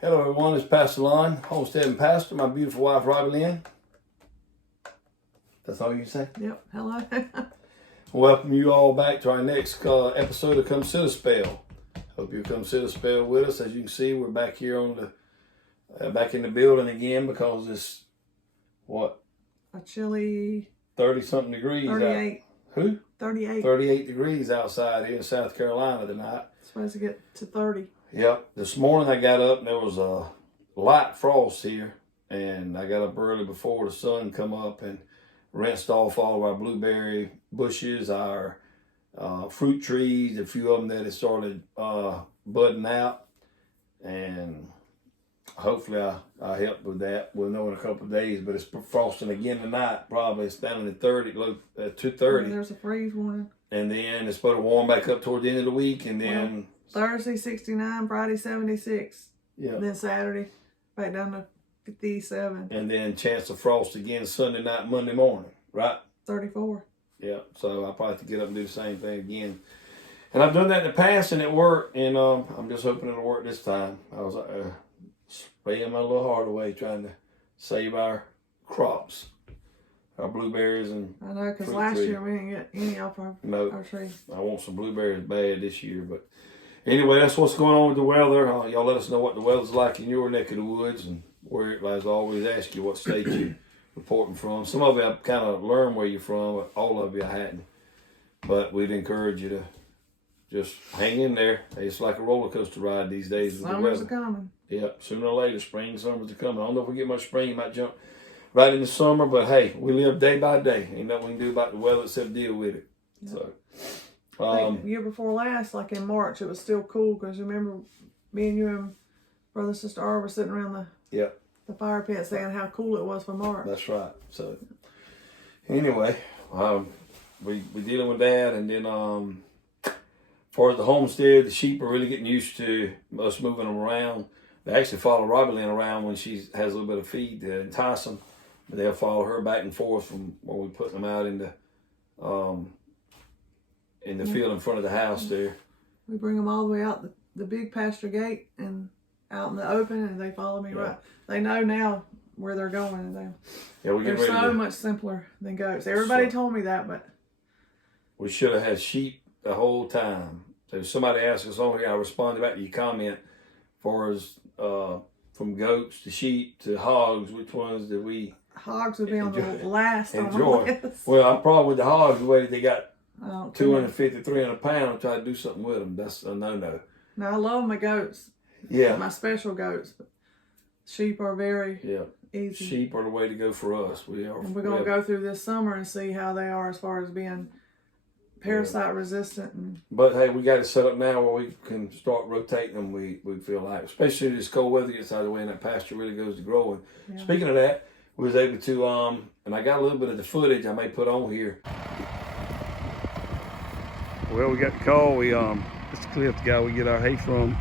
Hello everyone, it's Pastor Lon, homestead and pastor, my beautiful wife Robbie Lynn. That's all you can say? Yep, hello. Welcome you all back to our next episode of Come Sit a Spell. Hope you come sit a spell with us. As you can see, we're back here on the, back in the building again because it's, what? A chilly 30-something degrees 38. Who? 38. 38 degrees outside here in South Carolina tonight. It's supposed to get to 30. Yep. This morning I got up and there was a light frost here, and I got up early before the sun come up and rinsed off all of our blueberry bushes, our fruit trees, a few of them that had started budding out, and hopefully I helped with that. We'll know in a couple of days, but it's frosting again tonight. Probably it's down at 30, low at 2:30. There's a freeze warning. And then it's supposed to warm back up toward the end of the week, and then Thursday 69, Friday 76. Yeah. Then Saturday back down to 57. And then chance of frost again Sunday night, Monday morning, right? 34. Yeah. So I'll probably have to get up and do the same thing again. And I've done that in the past, and it worked. And I'm just hoping it'll work this time. I was spraying my little heart away trying to save our crops, our blueberries and I know, because last year we didn't get any off our tree. I want some blueberries bad this year, but anyway, that's what's going on with the weather. Y'all let us know what the weather's like in your neck of the woods, and where, as I always ask you, what state you're reporting from. Some of you I've kind of learned where you're from, but all of you I hadn't. But we'd encourage you to just hang in there. It's like a roller coaster ride these days with the weather. Summer's coming. Yeah, sooner or later, spring, summer's coming. I don't know if we get much spring. You might jump right in the summer, but hey, we live day by day. Ain't nothing we can do about the weather except deal with it. Yeah. So. I think the year before last, like in March, it was still cool because remember me and you and brother and sister R were sitting around the fire pit saying how cool it was for March. That's right. So anyway, we dealing with that, and then as far as the homestead, the sheep are really getting used to us moving them around. They actually follow Robbie Lynn around when she has a little bit of feed to entice them, but they'll follow her back and forth from where we put them out in the field in front of the house there. We bring them all the way out the big pasture gate and out in the open, and they follow me right. They know now where they're going. And they're so much simpler than goats. Everybody told me that, but we should have had sheep the whole time. So somebody asked us on here, I responded back to your comment as far as from goats to sheep to hogs, which ones did we Hogs would be on the last enjoy. On the list. Well, I'm probably with the hogs, the way that they got 250, 300 pounds, try to do something with them. That's a no-no. No, I love my goats. Yeah. My special goats. But sheep are very easy. Sheep are the way to go for us. We're going to go through this summer and see how they are as far as being parasite resistant. But hey, we got it set up now where we can start rotating them. We feel like, especially as cold weather gets out of the way and that pasture really goes to growing. Yeah. Speaking of that, we was able to, and I got a little bit of the footage I may put on here. Well, we got the call. Mr. Cliff, the guy we get our hay from,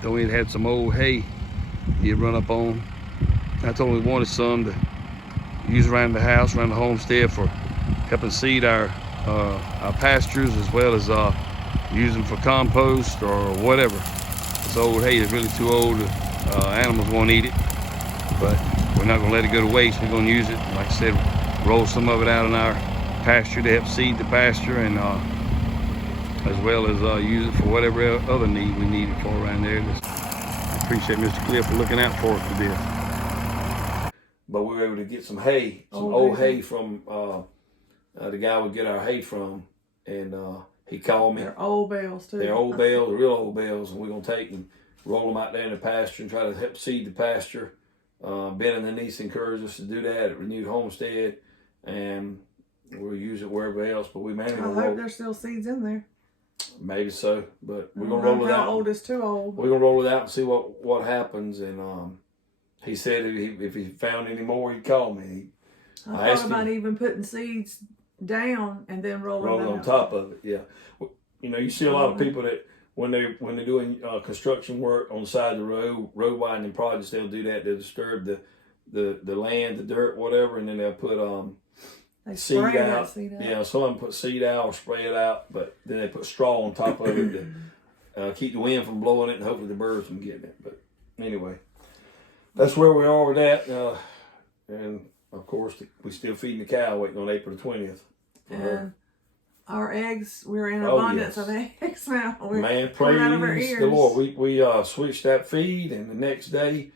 told me he had some old hay he'd run up on. I told him we wanted some to use around the house, around the homestead for helping seed our pastures, as well as use them for compost or whatever. This old hay is really too old. Animals won't eat it, but we're not going to let it go to waste. We're going to use it, like I said, roll some of it out in our pasture to help seed the pasture, and as well as use it for whatever other need we need it for around there. I appreciate Mr. Cliff for looking out for us with this. But we were able to get some hay, some old hay from the guy we get our hay from, and he called me. They're old bales too. They're old bales, real old bales, and we're going to take and roll them out there in the pasture and try to help seed the pasture. Ben and Denise encouraged us to do that at Renewed Homestead, and we'll use it wherever else. But we managed to roll. I hope there's still seeds in there. Maybe so, but we're gonna roll it out. How old is too old? We're gonna roll it out and see what happens. And he said if he found any more, he'd call me. I thought about even putting seeds down and then rolling on top of it. Yeah, you know, you see a lot of people that when they're doing construction work on the side of the road widening projects, they'll do that. They'll disturb the land, the dirt, whatever, and then they'll put seed out. Yeah, some of them put seed out or spray it out, but then they put straw on top of it to keep the wind from blowing it and hopefully the birds from getting it. But anyway, that's where we are with that. And of course, we still feeding the cow, waiting on April the 20th. And our eggs, we're in abundance of eggs now. Man, praise the Lord. We switched that feed, and the next day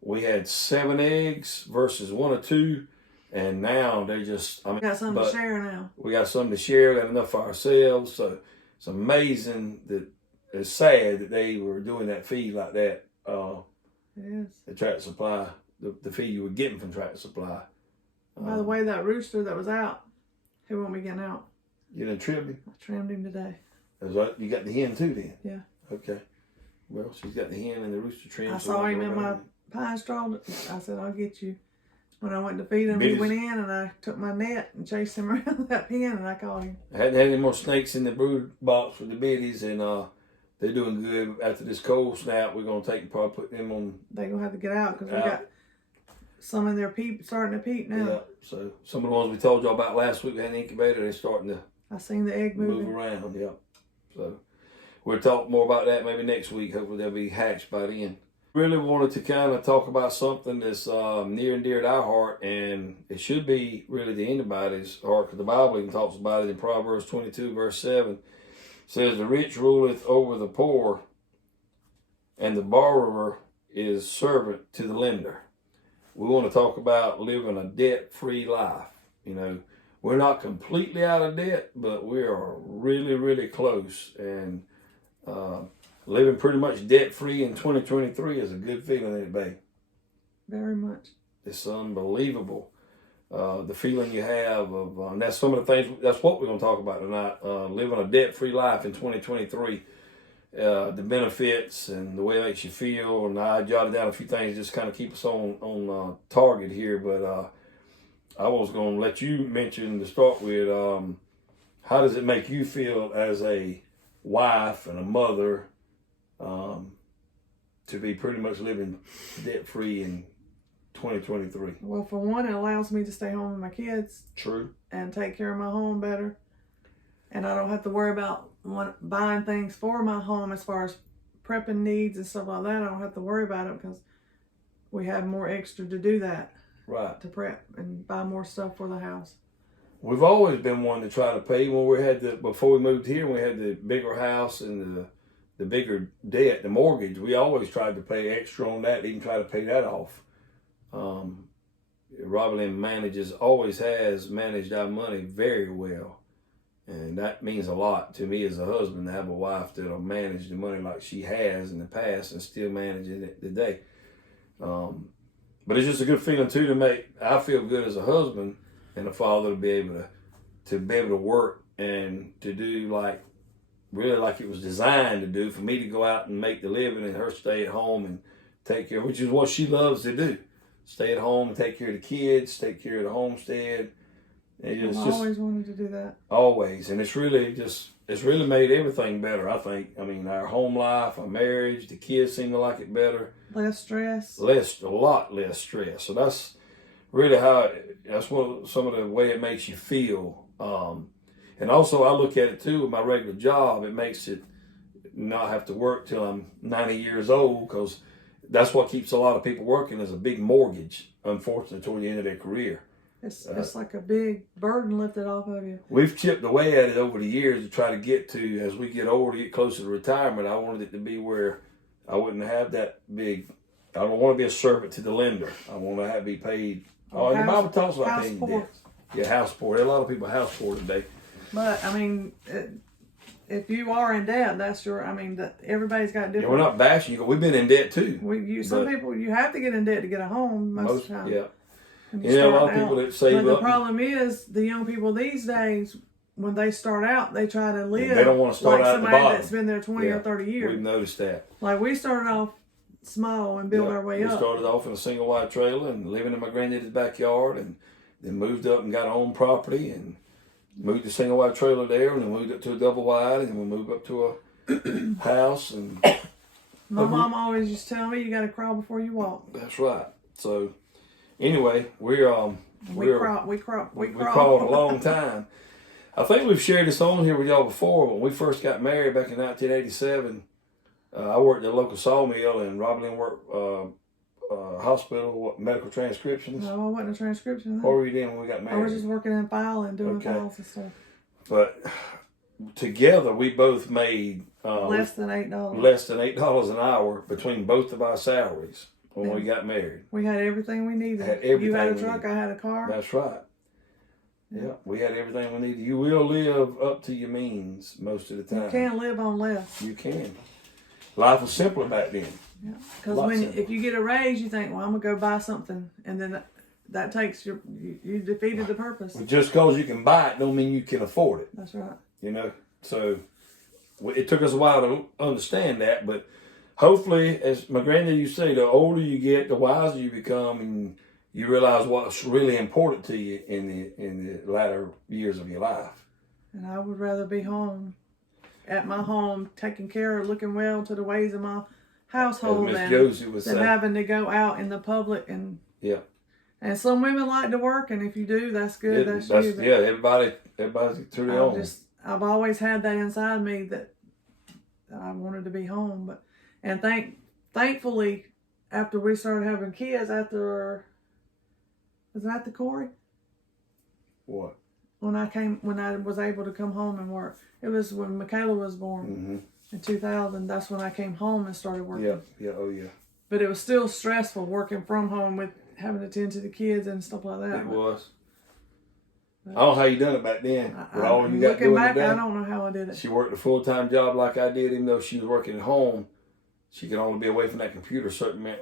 we had 7 eggs versus 1 or 2. And now they just, we got something to share now. We got something to share, got enough for ourselves. So it's amazing that it's sad that they were doing that feed like that. It is. The Patriot Supply, the feed you were getting from Patriot Supply. By the way, that rooster that was out, he won't be getting out. You done trimmed him? I trimmed him today. You got the hen too then? Yeah. Okay. Well, she's got the hen and the rooster trimmed. I saw him in my pine straw. I said, I'll get you. When I went to feed him, he went in and I took my net and chased him around that pen and I caught him. I hadn't had any more snakes in the brood box with the biddies, and they're doing good. After this cold snap, we're going to take and probably put them on. They're going to have to get out because we got some in their starting to peep now. Yeah, so some of the ones we told y'all about last week, we had an incubator, they're starting to I seen the egg move around. Yeah. So we'll talk more about that maybe next week. Hopefully they'll be hatched by then. Really wanted to kind of talk about something that's near and dear to our heart, and it should be really to anybody's heart, because the Bible even talks about it in Proverbs 22, verse 7. It says, the rich ruleth over the poor, and the borrower is servant to the lender. We want to talk about living a debt-free life. You know, we're not completely out of debt, but we are really, really close, and living pretty much debt-free in 2023 is a good feeling, ain't it, babe? Very much. It's unbelievable. The feeling you have of, and that's some of the things, that's what we're going to talk about tonight, living a debt-free life in 2023. The benefits and the way it makes you feel. And I jotted down a few things just kind of keep us on target here. But I was going to let you mention to start with, how does it make you feel as a wife and a mother, to be pretty much living debt-free in 2023? Well, for one, it allows me to stay home with my kids. True. And take care of my home better. And I don't have to worry about buying things for my home as far as prepping needs and stuff like that. I don't have to worry about it because we have more extra to do that. Right. To prep and buy more stuff for the house. We've always been one to try to pay. When we had before we moved here, we had the bigger house and the bigger debt, the mortgage. We always tried to pay extra on that, even try to pay that off. Robert Lynn always has managed our money very well. And that means a lot to me as a husband to have a wife that'll manage the money like she has in the past and still managing it today. But it's just a good feeling too I feel good as a husband and a father to be able to work and to do really like it was designed to do, for me to go out and make the living and her stay at home and take care, which is what she loves to do. Stay at home and take care of the kids, take care of the homestead. I've always wanted to do that. Always. And it's really made everything better, I think. I mean, our home life, our marriage, the kids seem to like it better. Less stress. A lot less stress. So that's really some of the way it makes you feel. And also I look at it too with my regular job. It makes it not have to work till I'm 90 years old, because that's what keeps a lot of people working, is a big mortgage, unfortunately, toward the end of their career. It's like a big burden lifted off of you. We've chipped away at it over the years to try to get to, as we get older, get closer to retirement. I wanted it to be where I wouldn't have that big, I don't want to be a servant to the lender. I want to be paid. The Bible talks about paying debts. Yeah, house poor. There are a lot of people house poor today. But, I mean, if you are in debt, everybody's got different. Yeah, we're not bashing you. We've been in debt too. Some people, you have to get in debt to get a home most of the time. Yeah. A lot of people that save up. But the problem is, the young people these days, when they start out, they try to live they don't want to start out at the bottom. Somebody that's been there 20 or 30 years. We've noticed that. Like, we started off small and built our way up. We started off in a single wide trailer and living in my granddaddy's backyard, and then moved up and got our own property and moved the single wide trailer there, and then moved up to a double wide, and then we moved up to a house. And my mom always used to tell me, you got to crawl before you walk. That's right. So anyway, we crawled a long time. I think we've shared this on here with y'all before. When we first got married back in 1987, I worked at a local sawmill, and Robin Lynn worked hospital, medical transcriptionist. No, I wasn't a transcription. What were you doing when we got married? I was just working in filing, doing files and stuff. But together, we both made less than $8. Less than $8 an hour between both of our salaries when we got married. We had everything we needed. Had everything you had a we truck, needed. I had a car. That's right. Yeah, we had everything we needed. You will live up to your means most of the time. You can't live on less. You can. Life was simpler back then. Yeah, because if you get a raise, you think, well, I'm gonna go buy something, and then that takes you defeated the purpose. But just because you can buy it, don't mean you can afford it. That's right. You know, so it took us a while to understand that, but hopefully, as my granddad used to say, the older you get, the wiser you become, and you realize what's really important to you in the latter years of your life. And I would rather be home, at my home, taking care of, looking well to the ways of my household than having to go out in the public and And some women like to work, and if you do, that's good. That's you. Yeah, everybody's through their own. I've always had that inside me that I wanted to be home, thankfully, after we started having kids, was that the Corey? What? When I was able to come home and work. It was when Michaela was born in 2000. That's when I came home and started working. Yeah. But it was still stressful working from home with having to tend to the kids and stuff like that. It was. I don't know how you done it back then. Looking back, I don't know how I did it. She worked a full-time job like I did, even though she was working at home. She could only be away from that computer a certain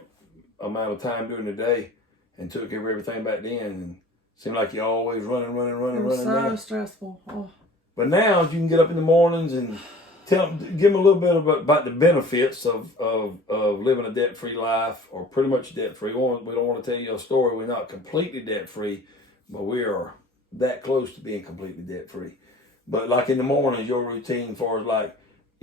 amount of time during the day, and took care of everything back then. And it seemed like you always running. It was so stressful. Oh. But now you can get up in the mornings and give them a little bit about the benefits of living a debt-free life, or pretty much debt-free. We don't want to tell you a story. We're not completely debt-free, but we are that close to being completely debt-free. But like in the mornings, your routine, as far as like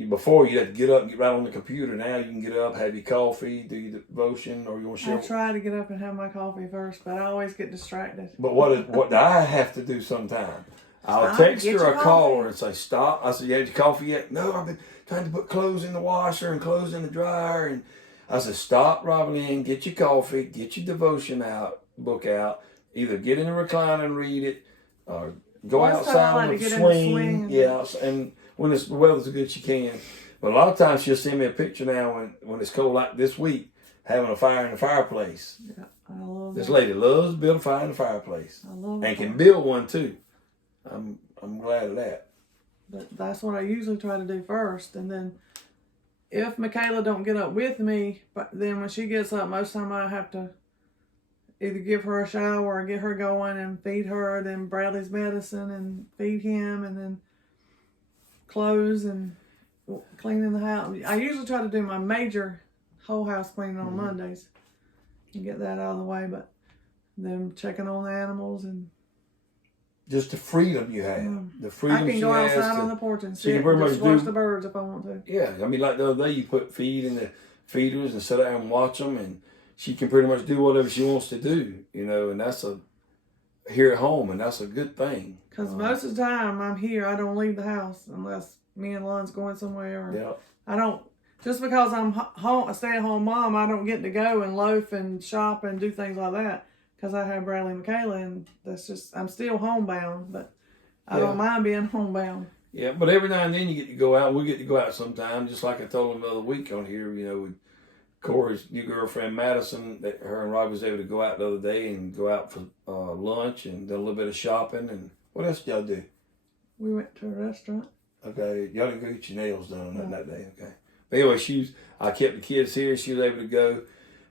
before, you had to get up and get right on the computer. Now you can get up, have your coffee, do your devotion, or you want to share. I try to get up and have my coffee first, but I always get distracted. But what do I have to do sometimes? I'll text her or call her and say, stop. I said, you had your coffee yet? No, I've been trying to put clothes in the washer and clothes in the dryer. And I said, stop, Robin, get your coffee, get your devotion book out. Either get in the recliner and read it, or go outside on the swing. Yeah, and when the weather's good, she can. But a lot of times she'll send me a picture now when it's cold, like this week, having a fire in the fireplace. Yeah, I love this lady loves to build a fire in the fireplace. I love it. And can build one too. I'm glad of that. But that's what I usually try to do first. And then if Michaela don't get up with me, but then when she gets up, most of the time I have to either give her a shower or get her going and feed her, then Bradley's medicine and feed him, and then clothes and cleaning the house. I usually try to do my major whole house cleaning on Mondays and get that out of the way, but then checking on the animals and just the freedom you have. The freedom I can go outside on the porch and sit and just watch the birds if I want to. Yeah, I mean, like the other day, you put feed in the feeders and sit there and watch them, and she can pretty much do whatever she wants to do, and that's here at home, and that's a good thing. Because most of the time I'm here, I don't leave the house unless me and Lon's going somewhere. I don't, just because I'm a stay-at-home mom, I don't get to go and loaf and shop and do things like that. Because I have Bradley and Michaela, and that's just, I'm still homebound, but I don't mind being homebound. Yeah, but every now and then you get to go out. We get to go out sometime, just like I told him the other week on here, with Corey's new girlfriend, Madison, that her and Rob was able to go out the other day and go out for lunch and done a little bit of shopping. And what else did y'all do? We went to a restaurant. Okay, y'all didn't go get your nails done that day, okay. But anyway, I kept the kids here. She was able to go.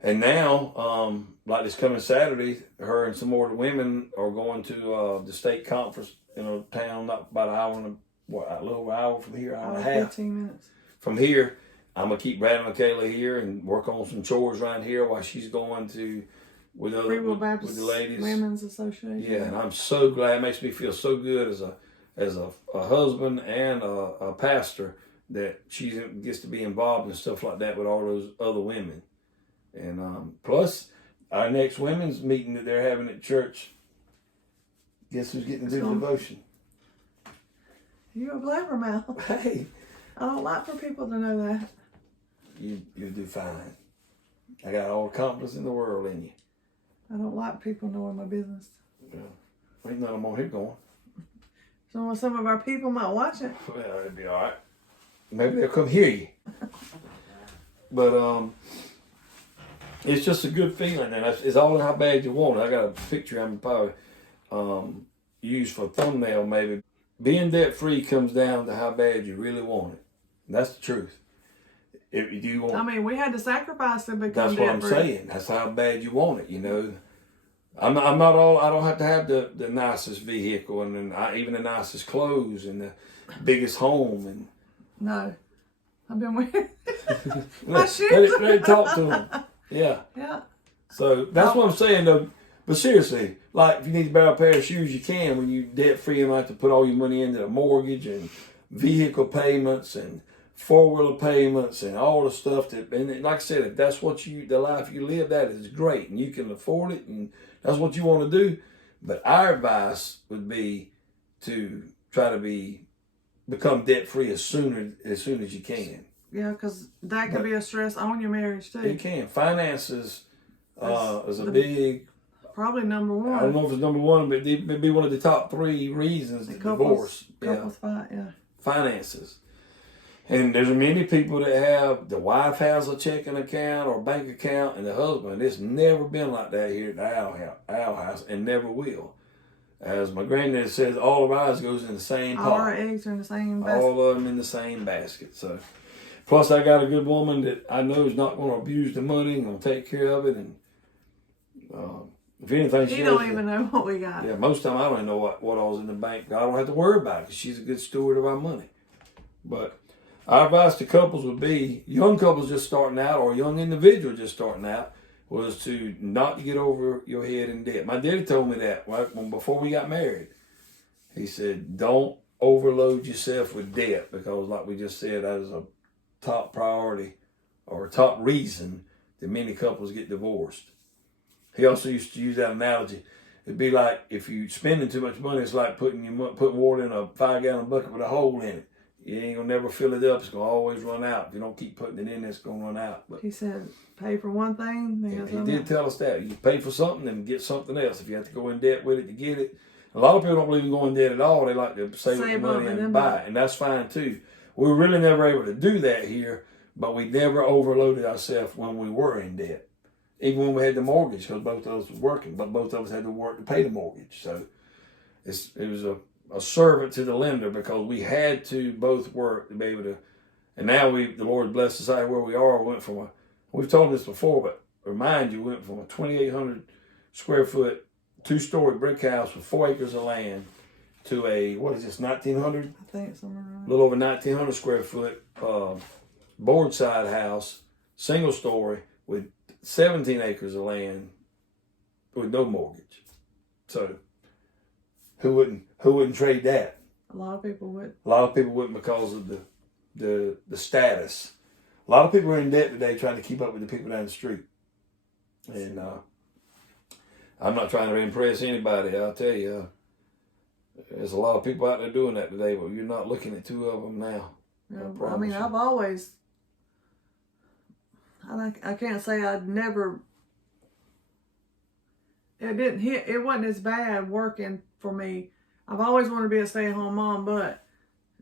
And now, like this coming Saturday, her and some more of the women are going to the state conference in a town, not about a little over an hour from here, hour and a half. 15 minutes. From here, I'm going to keep Brad and Michaela here and work on some chores around here while she's going with the ladies. Women's Association. Yeah, and I'm so glad. It makes me feel so good as a husband and a pastor that she gets to be involved in stuff like that with all those other women. And plus, our next women's meeting that they're having at church, guess who's getting to do the devotion? You a blabbermouth. Hey. I don't like for people to know that. you'll do fine. I got all the confidence in the world in you. I don't like people knowing my business. Yeah. Ain't none of them on here going. So some of our people might watch it. Well, it'd be all right. Maybe they'll come hear you. But it's just a good feeling, and it's all in how bad you want it. I got a picture I'm probably use for a thumbnail maybe. Being debt-free comes down to how bad you really want it. That's the truth. If you do want, I mean, we had to sacrifice to become that's what I'm debt-free. saying. That's how bad you want it. You know, I'm not all. I don't have to have the nicest vehicle and even the nicest clothes and the biggest home and. No, I've been wearing my let shoes. it talk to them. Yeah. Yeah. So that's what I'm saying though. But seriously, like if you need to buy a pair of shoes, you can when you're debt free and have to put all your money into the mortgage and vehicle payments and 4-wheeler payments and all the stuff that. And like I said, if that's what the life you live, that is great and you can afford it and that's what you want to do. But our advice would be to try to become debt free as soon as you can. Yeah, because that could be a stress on your marriage too. You can. Finances is a big. Probably number one. I don't know if it's number one, but it may be one of the top 3 reasons to divorce. Couples fight, yeah. Finances. And there's many people that have, the wife has a checking account or bank account, and the husband. It's never been like that here at our house, and never will. As my granddad says, all of ours goes in the same pot. All our eggs are in the same basket. All of them in the same basket. So, plus I got a good woman that I know is not going to abuse the money and going to take care of it. And if anything, you don't even know what we got. Yeah, most of the time I don't even know what all's in the bank. I don't have to worry about it because she's a good steward of our money. But our advice to couples would be, young couples just starting out or young individuals just starting out, was to not get over your head in debt. My daddy told me that before we got married. He said, don't overload yourself with debt because like we just said, that is a top priority or a top reason that many couples get divorced. He also used to use that analogy. It'd be like if you're spending too much money, it's like putting water in a 5-gallon bucket with a hole in it. You ain't gonna never fill it up. It's gonna always run out. If you don't keep putting it in, it's gonna run out. But he said, pay for one thing. he did tell us that. You pay for something and get something else. If you have to go in debt with it to get it. A lot of people don't believe in going in debt at all. They like to save up the money and buy it. And that's fine too. We were really never able to do that here, but we never overloaded ourselves when we were in debt. Even when we had the mortgage, because both of us were working, but both of us had to work to pay the mortgage. So it was a servant to the lender because we had to both work to be able to. And now the Lord blessed us out where we are. We've told this before, but remind you, we went from a 2,800 square foot, 2-story brick house with 4 acres of land to a, 1,900? I think somewhere around. A little over 1,900 square foot board side house, single story with 17 acres of land with no mortgage. So who wouldn't trade that? A lot of people would. A lot of people wouldn't because of the status. A lot of people are in debt today trying to keep up with the people down the street. And I'm not trying to impress anybody. I'll tell you, there's a lot of people out there doing that today, but you're not looking at 2 of them now. Yeah, I mean, I've always, I can't say I'd never, it wasn't as bad working for me. I've always wanted to be a stay-at-home mom, but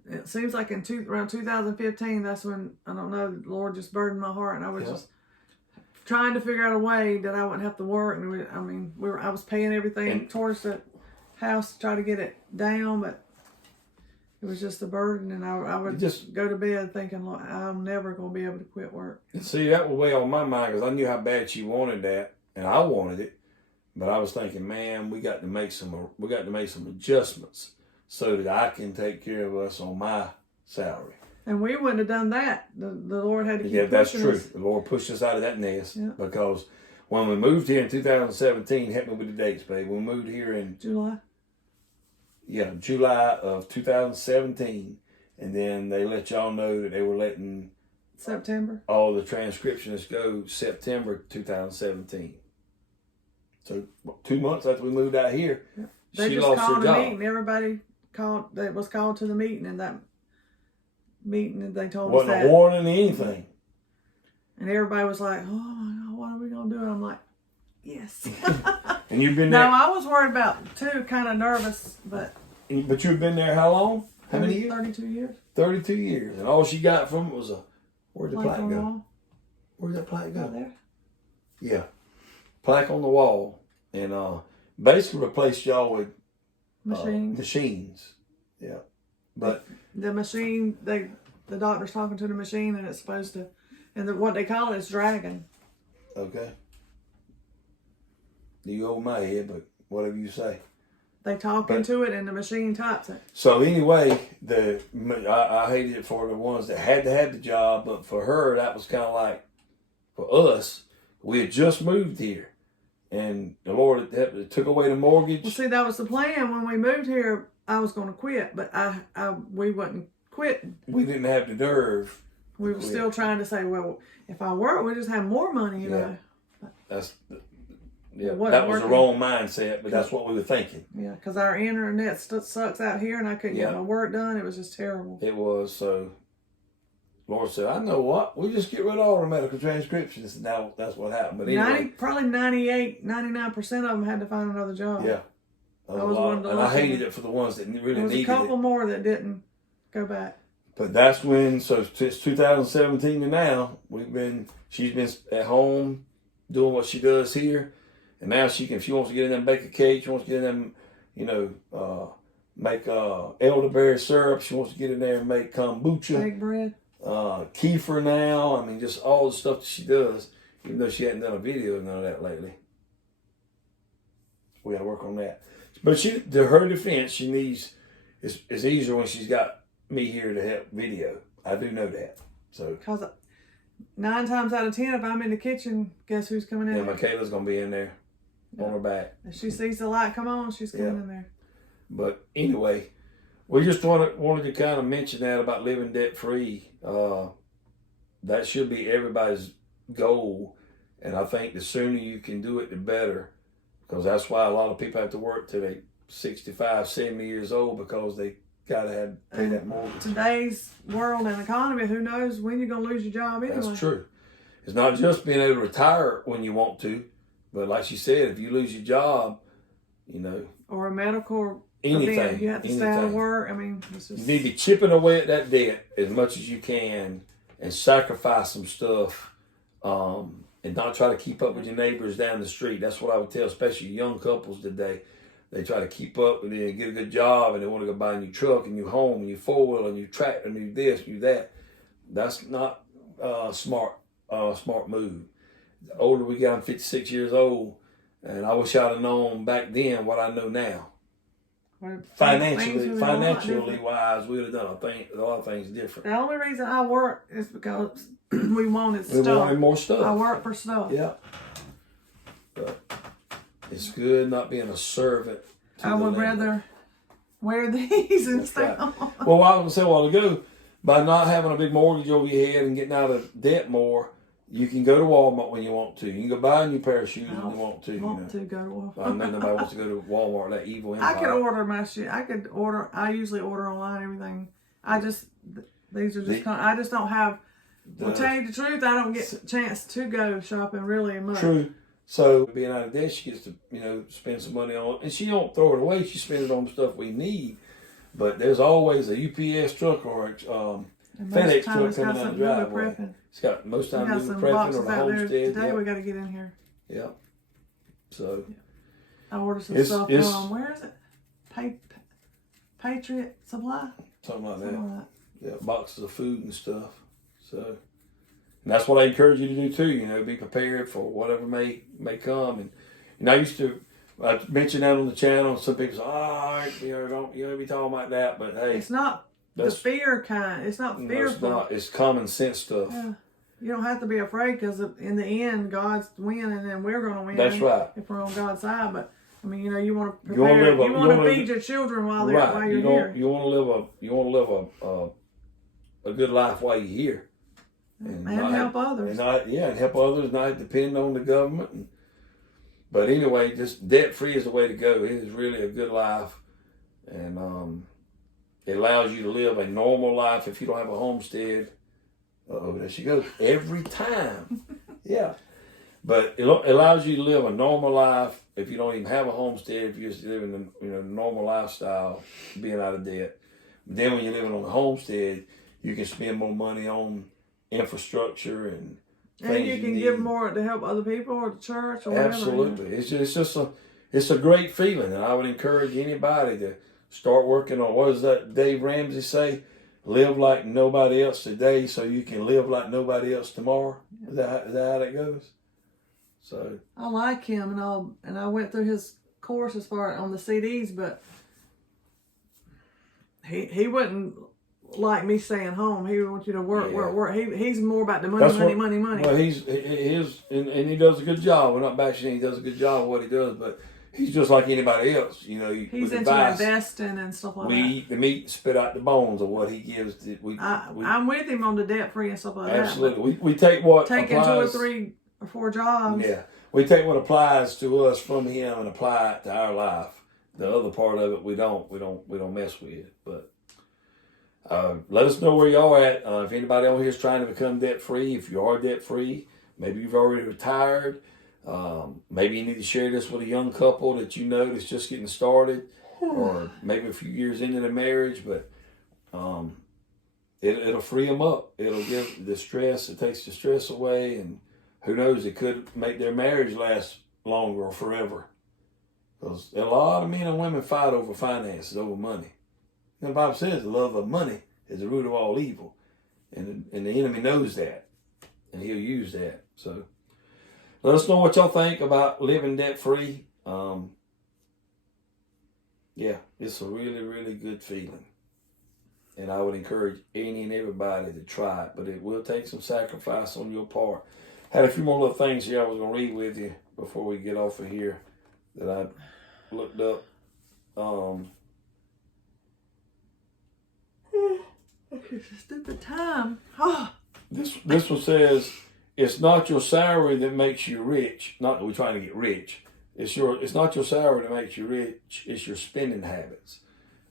it seems like around 2015, that's when, I don't know, the Lord just burdened my heart, and I was just trying to figure out a way that I wouldn't have to work. And I was paying everything towards the house to try to get it down, but it was just a burden, and I would just go to bed thinking, "Look, I'm never going to be able to quit work." See, that was way on my mind because I knew how bad she wanted that, and I wanted it. But I was thinking, man, we got to make some adjustments so that I can take care of us on my salary. And we wouldn't have done that. The Lord had to keep pushing us. Yeah, that's true. The Lord pushed us out of that nest because when we moved here in 2017, help me with the dates, babe. We moved here in July. Yeah, July of 2017, and then they let y'all know that they were letting September all the transcriptionists go September 2017. So 2 months after we moved out here, they she lost her job. Meeting. Everybody was called to the meeting, and that meeting they told us wasn't that a warning or anything. And everybody was like, oh my God, what are we going to do? And I'm like, yes. And you've been No, there? I was worried about too, kind of nervous, but. But you've been there how long? How many years? 32 years. 32 years. And all she got from it was a, where'd the plaque go? Wall. Where'd that plaque go? Right there. Yeah. Plaque on the wall. And basically replaced y'all with machines. Yeah. But the machine, the doctor's talking to the machine and it's supposed to, and what they call it is dragging. okay. You owe my head, but whatever you say. They talk into it and the machine types it. So anyway, I hated it for the ones that had to have the job, but for her, that was kind of like, for us, we had just moved here. And the Lord took away the mortgage. Well, see, that was the plan. When we moved here, I was going to quit, but we wasn't quitting. We didn't have the nerve. We were still trying to say, well, if I work, we just have more money, you know. That was the wrong mindset, but that's what we were thinking. Yeah, because our internet sucks out here, and I couldn't get my work done. It was just terrible. It was. So Lord said, I know what, we'll just get rid of all the medical transcriptions. Now that's what happened. But anyway, probably 99% of them had to find another job. Yeah. I was one of the and I hated it for the ones that really needed it. There was a couple more that didn't go back. But that's when, so it's 2017 to now, she's been at home doing what she does here. And now she can, if she wants to get in there and bake a cake, she wants to get in there, make elderberry syrup. She wants to get in there and make kombucha. Bake bread. Kefir now. I mean, just all the stuff that she does, even though she hadn't done a video of none of that lately. We got to work on that. But to her defense, she needs, it's easier when she's got me here to help video. I do know that. So. Because 9 times out of 10, if I'm in the kitchen, guess who's coming in? Yeah, Michaela's going to be in there on her back. If she sees the light come on, she's coming in there. But anyway, we just wanted to kind of mention that about living debt free. That should be everybody's goal. And I think the sooner you can do it, the better. Because that's why a lot of people have to work till they 65, 70 years old, because they got to pay that mortgage. Today's world and economy, who knows when you're going to lose your job anyway. That's true. It's not just being able to retire when you want to, but like she said, if you lose your job, or a medical anything, event, you have to stay out of work. I mean, it's just... You need to be chipping away at that debt as much as you can and sacrifice some stuff, and not try to keep up with your neighbors down the street. That's what I would tell, especially young couples today. They try to keep up and then get a good job, and they want to go buy a new truck, a new home, a new four-wheel, a new tractor, a new this, new that. That's not smart move. The older we got, I'm 56 years old, and I wish I'd have known back then what I know now. Financially wise, we would have done a lot of things different. The only reason I work is because we wanted stuff. We wanted more stuff. I work for stuff. Yeah. But it's good not being a servant. I would rather wear these and stay on. Well, I was going to say a while ago, by not having a big mortgage over your head and getting out of debt more, you can go to Walmart when you want to. You can go buy a new pair of shoes when you want to. To go to Walmart. I know nobody wants to go to Walmart, that evil empire. I could order my shit. I usually order online everything. I just don't have, to tell you the truth, I don't get a chance to go shopping really much. True. So being out of debt, she gets to, spend some money on, and she don't throw it away. She spends it on stuff we need. But there's always a UPS truck or a FedEx truck coming down the driveway. It's got most time doing prepping or a homestead. Today we got to get in here. Yeah. So. I ordered some stuff from, where is it? Patriot Supply? Something like that. Yeah, boxes of food and stuff. So. And that's what I encourage you to do too. Be prepared for whatever may come. And I mentioned that on the channel. And some people say, don't be talking about that. But hey, it's not the fear kind. It's not fearful. It's not. It's common sense stuff. Yeah. You don't have to be afraid, because in the end, God's winning, and we're going to win. That's right. If we're on God's side, but I mean, you want to prepare. You want to feed your children while you're here. You want to live a good life while you're here. And help others. And help others, not depend on the government. But anyway, just debt-free is the way to go. It is really a good life. And it allows you to live a normal life if you don't have a homestead. There she goes. Every time. Yeah. But it allows you to live a normal life if you don't even have a homestead, if you're just living a normal lifestyle, being out of debt. But then when you're living on a homestead, you can spend more money on infrastructure and things and you can give more to help other people or the church or whatever. Absolutely. It's a great feeling, and I would encourage anybody to start working on, what does that Dave Ramsey say? Live like nobody else today so you can live like nobody else tomorrow. Is that how that goes? So I like him, and I went through his course as far on the CDs, but he wouldn't like me staying home. He would want you to work. He's more about the money. Well, and he does a good job. We're not bashing. He does a good job of what he does, but he's just like anybody else. He's into investing and stuff like that. We eat the meat, spit out the bones of what he gives. I'm with him on the debt-free and stuff like that. Absolutely. We take what taking applies, 2 or 3 or 4 jobs. Yeah. We take what applies to us from him and apply it to our life. The other part of it we don't mess with. But let us know where y'all at. If anybody on here is trying to become debt free, if you are debt free, maybe you've already retired. Maybe you need to share this with a young couple that you know that's just getting started, or maybe a few years into the marriage. But it'll free them up. It'll give the stress. It takes the stress away, and who knows? It could make their marriage last longer or forever. Because a lot of men and women fight over finances, over money. And the Bible says the love of money is the root of all evil. And the enemy knows that. And he'll use that. So let us know what y'all think about living debt-free. Yeah, it's a really, really good feeling. And I would encourage any and everybody to try it. But it will take some sacrifice on your part. Had a few more little things here I was going to read with you before we get off of here that I looked up. It's a stupid time. This one says, it's not your salary that makes you rich. Not that we're trying to get rich. It's not your salary that makes you rich. It's your spending habits.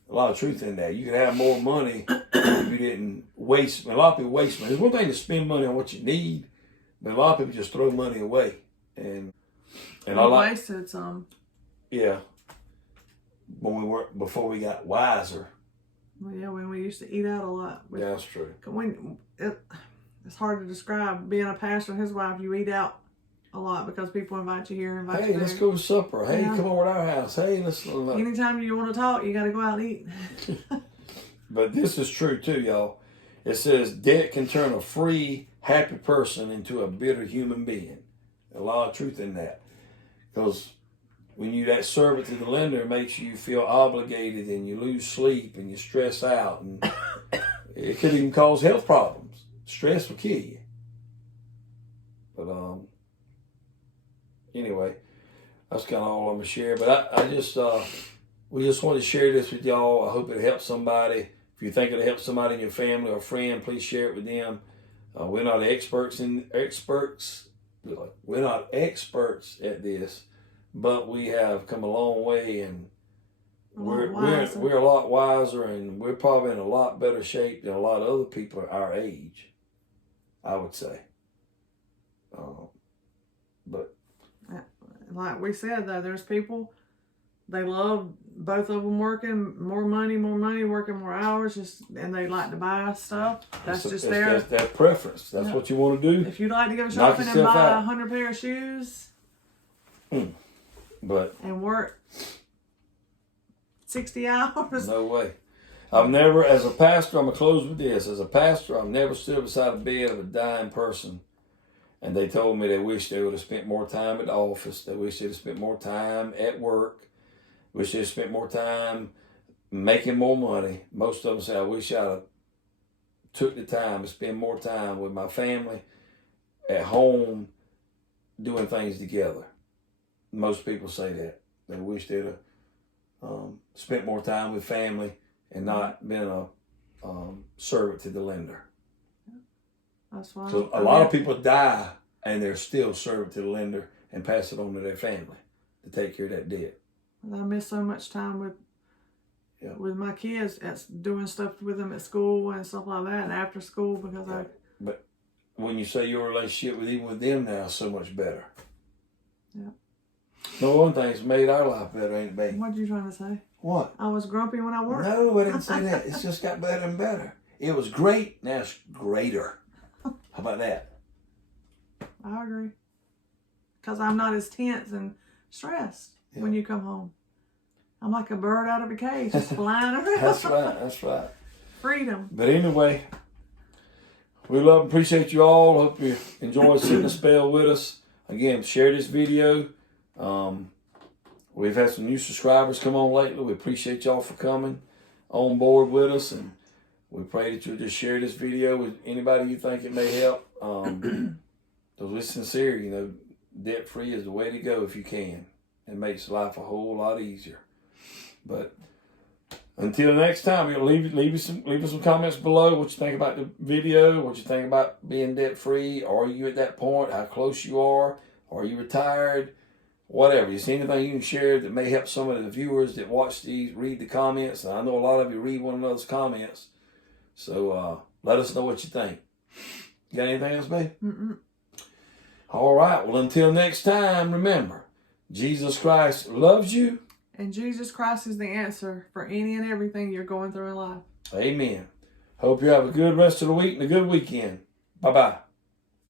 A lot of truth in that. You could have more money if you didn't waste. A lot of people waste money. It's one thing to spend money on what you need, but a lot of people just throw money away. And I wasted some. Yeah. Before we got wiser. Well, yeah, when we used to eat out a lot. Yeah, that's true. It's hard to describe. Being a pastor and his wife, you eat out a lot because people invite you here, invite you there. Hey, let's go to supper. Hey, come over to our house. Hey, let's... Anytime you want to talk, you got to go out and eat. But this is true too, y'all. It says debt can turn a free, happy person into a bitter human being. A lot of truth in that. Because when you're that servant to the lender, it makes you feel obligated and you lose sleep and you stress out. And it could even cause health problems. Stress will kill you. But anyway, that's kind of all I'm going to share. But we just want to share this with y'all. I hope it helps somebody. If you think it'll help somebody in your family or friend, please share it with them. We're not experts. We're not experts at this, but we have come a long way, and we're a lot wiser, and we're probably in a lot better shape than a lot of other people our age, I would say. But like we said, though, there's people, they love both of them working more money, working more hours, and they like to buy stuff. That's their preference. That's what you want to do. If you'd like to go shopping and buy 100 pair of shoes, and work 60 hours, no way. I've never, as a pastor, I'm gonna close with this. As a pastor, I've never stood beside a bed of a dying person, and they told me they wish they would have spent more time at the office. They wish they'd have spent more time at work. Wish they spent more time making more money. Most of them say, I wish I'd have took the time to spend more time with my family at home doing things together. Most people say that. They wish they'd have spent more time with family and not been a servant to the lender. That's why. So a lot of people die and they're still servant to the lender and pass it on to their family to take care of that debt. I miss so much time with my kids, doing stuff with them at school and stuff like that, and after school, because But when you say your relationship with even with them now is so much better. Yeah. No, one thing's made our life better, ain't it, babe? What you trying to say? What? I was grumpy when I worked. No, I didn't say that. It's just got better and better. It was great, now it's greater. How about that? I agree. Because I'm not as tense and stressed when you come home. I'm like a bird out of a cage, just flying around. That's right, that's right. Freedom. But anyway, we love and appreciate you all. Hope you enjoyed sitting a spell with us. Again, share this video. We've had some new subscribers come on lately. We appreciate y'all for coming on board with us, and we pray that you'll just share this video with anybody you think it may help. Because we're sincere, you know, debt-free is the way to go if you can. It makes life a whole lot easier. But until next time, leave us some comments below. What you think about the video? What you think about being debt-free? Are you at that point? How close you are? Are you retired? Whatever. You see anything you can share that may help some of the viewers that watch these read the comments? And I know a lot of you read one another's comments. So let us know what you think. You got anything else, babe? Mm-mm. All right. Well, until next time, remember, Jesus Christ loves you. And Jesus Christ is the answer for any and everything you're going through in life. Amen. Hope you have a good rest of the week and a good weekend. Bye-bye.